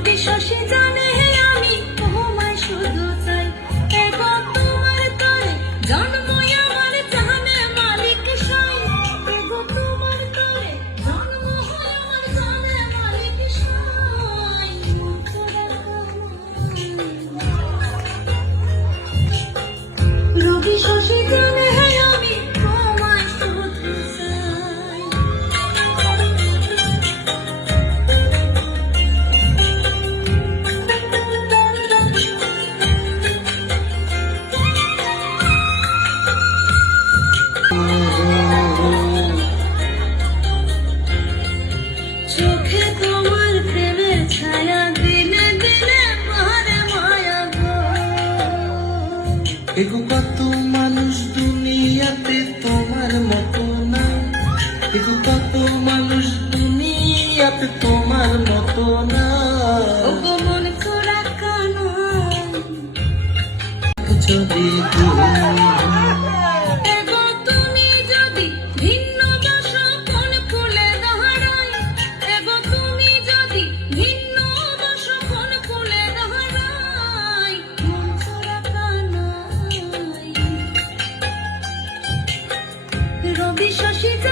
শশী শশী জানে আমি, তোমায় শুধু চাই। এগো তোমার তরে জন্ম আমার জানে মালিক সাই। এগো তোমার তরে জন্ম আমার জানে মালিক সাই। রবি এগো কত মানুষ দুনিয়াতে তোমার মত না। এগো কত মানুষ দুনিয়াতে তোমার মত না। ছবি so